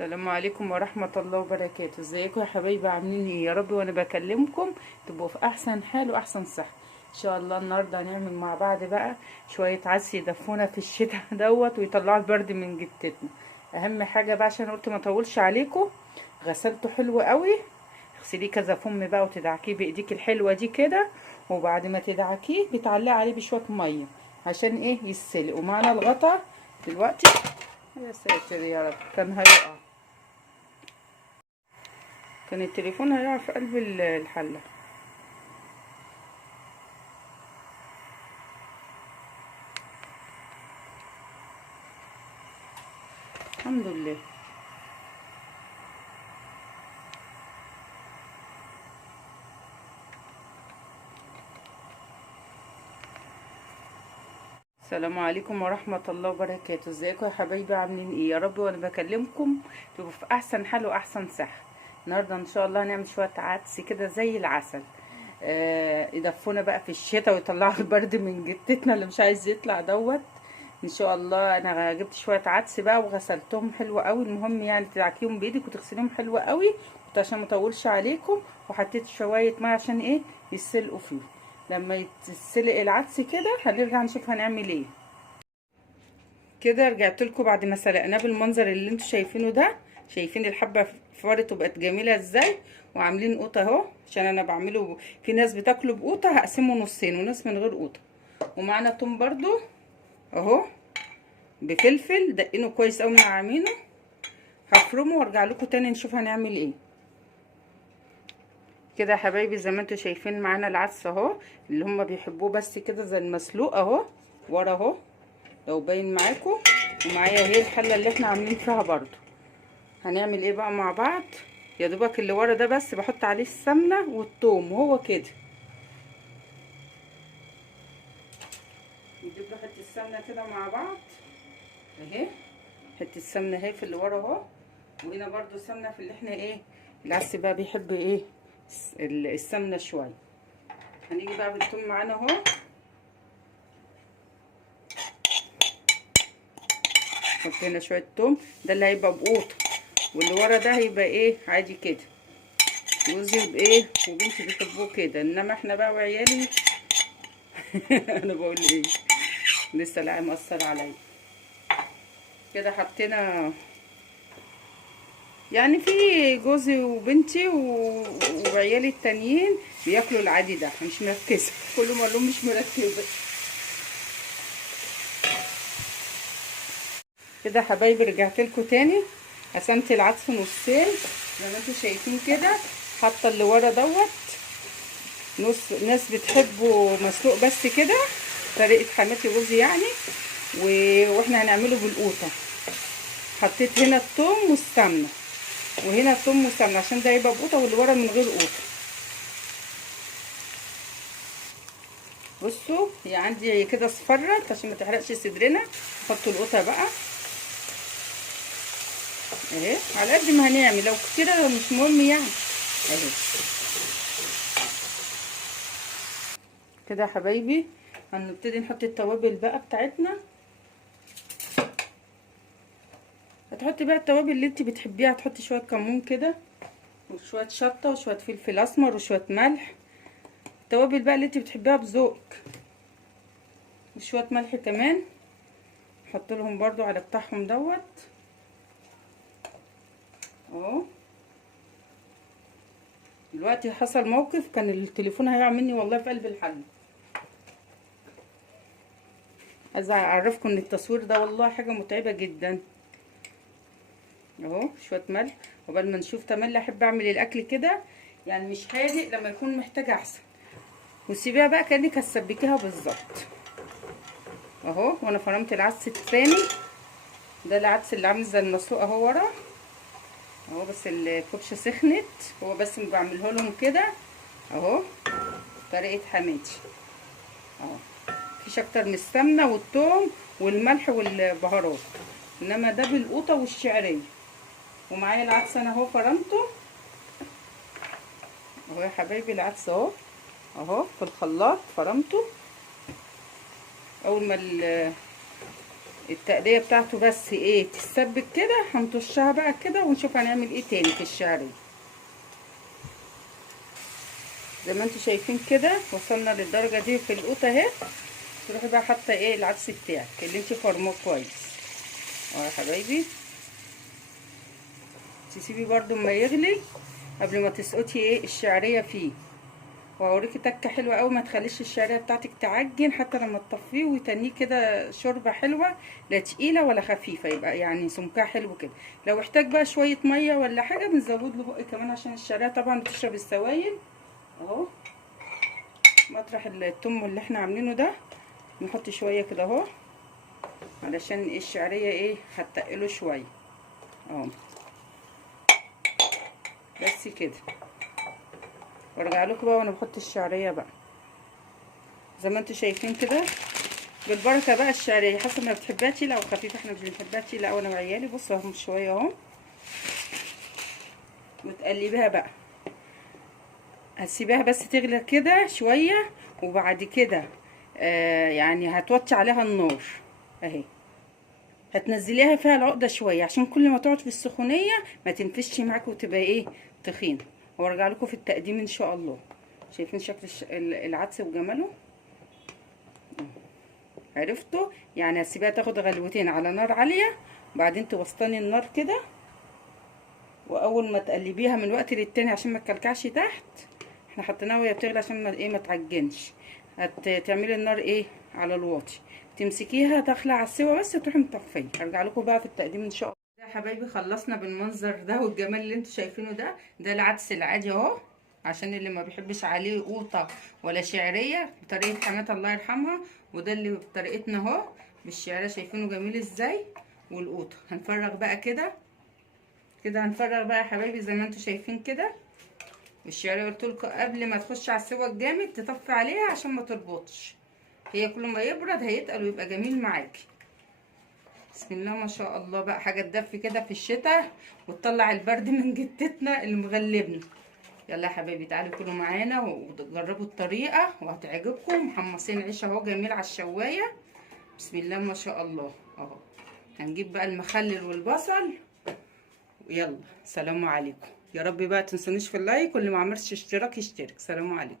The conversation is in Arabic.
السلام عليكم ورحمة الله وبركاته. ازيكم يا حبايبي؟ عاملين ايه يا رب؟ وانا بكلمكم تبقوا في احسن حال واحسن صحة ان شاء الله. النهارده هنعمل مع بعض بقى شوية عدس يدفونا في الشتاء دوت ويطلعوا البرد من جتتنا. اهم حاجة بقى عشان قلت ما اطولش عليكم، غسلته حلو قوي. اغسليه كذا فم بقى وتدعكيه بايديك الحلوة دي كده، وبعد ما تدعكيه بتعلقي عليه بشوية مية عشان ايه يتسلق. ومعنا الغطا دلوقتي. يا ساتر يا رب، كان هيقع، كان التليفون هيقع في قلب الحلة. الحمد لله. السلام عليكم ورحمة الله وبركاته. ازيكم يا حبايبي؟ عاملين ايه يا رب؟ وانا بكلمكم تبقوا في احسن حال واحسن صحة. النهارده ان شاء الله هنعمل شوية عدس كده زي العسل، يدفونا بقى في الشتاء ويطلعوا البرد من جتتنا اللي مش عايز يطلع دوت. ان شاء الله انا جبت شويه عدس بقى وغسلتهم حلو قوي. المهم يعني تدعكيهم بايدك وتغسليهم حلو قوي عشان ما اطولش عليكم. وحطيت شويه ميه عشان ايه؟ يتسلقوا فيه. لما يتسلق العدس كده هنرجع نشوف هنعمل ايه. كده رجعت لكم بعد ما سلقناه بالمنظر اللي انتوا شايفينه ده. شايفين الحبه فرت وبقت جميله ازاي؟ وعاملين قوطه اهو، عشان انا بعمله في ناس بتاكله بقوطه هقسمه نصين وناس من غير قوطه. ومعانا توم برضو اهو، بفلفل دقينه كويس قوي منعمينه. هفرمه وارجع لكم تاني نشوف هنعمل ايه. كده يا حبايبي زي ما انتوا شايفين معانا العدس اهو، اللي هم بيحبوه بس كده زي المسلوق اهو ورا اهو لو باين معاكم. ومعايا اهي الحله اللي احنا عاملين فيها برضو. هنعمل ايه بقى مع بعض؟ يا دوبك اللي ورا ده بس بحط عليه السمنه والثوم وهو كده. نجيب له حته السمنه كده مع بعض اهي، حته السمنه اهي في اللي ورا اهو، وهنا برضو سمنه في اللي احنا ايه. العدس بقى بيحب ايه؟ السمنه شويه. هنيجي بقى بالثوم معانا اهو. نحط هنا شويه ثوم، ده اللي هيبقى بقوطه، واللي ورا ده هيبقى ايه عادي كده. جوزي بايه وبنتي بيحبوه كده، انما احنا بقى وعيالي انا بقول ايه، لسه لا مأثر عليا. كده حطينا يعني في جوزي وبنتي وعيالي التانيين بياكلوا العادي ده، مش مركزه كله مقلوب مش مركزه. كده حبايبي رجعت لكم تاني. قسمت العدس نصين زي ما انتم شايفين كده. حاطه اللي ورا دوت نص، ناس بتحبه مسلوق بس كده، طريقه حماتي جوزي يعني، واحنا هنعمله بالقوطه. حطيت هنا الثوم والسمنه، وهنا الثوم والسمنه عشان ده يبقى بقوطه واللي ورا من غير قوطه. بصوا هي عندي كده اصفرت عشان ما تحرقش صدرنا. نحط القوطه بقى اهي على قد ما هنعمل، لو كتير مش مهم يعني اهي. كده يا حبايبي هنبتدي نحط التوابل بقى بتاعتنا. هتحطي بقى التوابل اللي انت بتحبيها، هتحطي شويه كمون كده وشويه شطه وشويه فلفل اسمر وشويه ملح. التوابل بقى اللي انت بتحبيها بذوقك، وشويه ملح كمان نحط لهم برضو على بتاعهم دوت اهو. دلوقتي حصل موقف كان التليفون هيقع مني والله في قلب الحل. عايزه اعرفكم ان التصوير ده والله حاجه متعبه جدا اهو. شويه ملح وقبل ما نشوف تملي احب اعمل الاكل كده يعني مش حادق، لما يكون محتاج احسن. وسيبيها بقى كانك هتسبكيها بالظبط اهو. وانا فرمت العدس الثاني ده، العدس اللي عامل زي المسلوق اهو ورا اهو، بس الكبشه سخنت هو بس بعمله لهم كده اهو طريقه حماتي اهو. مفيش اكتر من السمنه والثوم والملح والبهارات، انما ده بالقوطه والشعريه. ومعايا العدس انا اهو فرمته اهو يا حبايبي. العدس اهو اهو في الخلاط فرمته. اول ما التقليه بتاعته بس ايه تتسبك كده، هنطشها بقى كده ونشوف هنعمل ايه تاني في الشعريه. زي ما انتم شايفين كده وصلنا للدرجه دي في القوطه اهي. تروحي بقى حاطه ايه العدس بتاعك اللي انت فرماه كويس اهو يا حبايبي. تسيبي برده اما يغلي قبل ما تسقطي ايه الشعريه فيه. وهوريكي تكه حلوه قوي، ما تخليش الشعريه بتاعتك تعجن حتى لما تطفيه، وتنيه كده شوربه حلوه، لا تقيله ولا خفيفه، يبقى يعني سمكها حلو كده. لو احتاج بقى شويه ميه ولا حاجه بنزود له بقى كمان عشان الشعريه طبعا بتشرب السوائل اهو. مطرح التوم اللي احنا عاملينه ده نحط شويه كده اهو، علشان الشعريه ايه هتقله شويه اهو بس كده. وارجع لكم بقى وانا بحط الشعريه بقى زي ما انتم شايفين كده بالبركه بقى. الشعريه حسب ما بتحبها تقيله او خفيفه، احنا مش بنحبها تقيله قوي انا وعيالي. بصوا اهم شويه اهو، وتقلبيها بقى. هتسيبيها بس تغلى كده شويه، وبعد كده يعني هتوطي عليها النار اهي. هتنزليها فيها العقده شويه عشان كل ما تقعد في السخونيه ما تنفش معاكي وتبقى ايه تخين. وارجع لكم في التقديم ان شاء الله. شايفين شكل العدس وجماله؟ عرفتوا يعني. هتسيبيها تاخد غلوتين على نار عاليه، وبعدين توسطني النار كده، واول ما تقلبيها من وقت للتاني عشان ما تكلكعش تحت. احنا حطيناها وهي بتغلي عشان ما ايه ما تعجنش. هتعملي النار ايه على الواطي، تمسكيها تخلع على السوا بس تروحي مطفيه. ارجع لكم بقى في التقديم ان شاء الله. يا حبايبي خلصنا بالمنظر ده والجمال اللي انتوا شايفينه ده. ده العدس العادي اهو، عشان اللي ما بيحبش عليه قوطه ولا شعريه بطريقه حماه الله يرحمها. وده اللي بطريقتنا اهو بالشعريه. شايفينه جميل ازاي؟ والقوطه هنفرغ بقى كده كده. هنفرغ بقى يا حبايبي زي ما انتوا شايفين كده. الشعريه قلت لكم قبل ما تخش على السوا الجامد تطفي عليها عشان ما تربطش. هي كل ما يبرد هيتقل ويبقى جميل معاكي. بسم الله ما شاء الله بقى. حاجه تدفي كده في الشتاء وتطلع البرد من جتتنا اللي مغلبنا. يلا يا حبايبي تعالوا كلوا معانا وجربوا الطريقه وهتعجبكم. محمصين عيش اهو جميل على الشوايه. بسم الله ما شاء الله اهو. هنجيب بقى المخلل والبصل ويلا سلام عليكم. يا رب بقى تنسونيش في اللايك، واللي ما عملش اشتراك يشترك. سلام عليكم.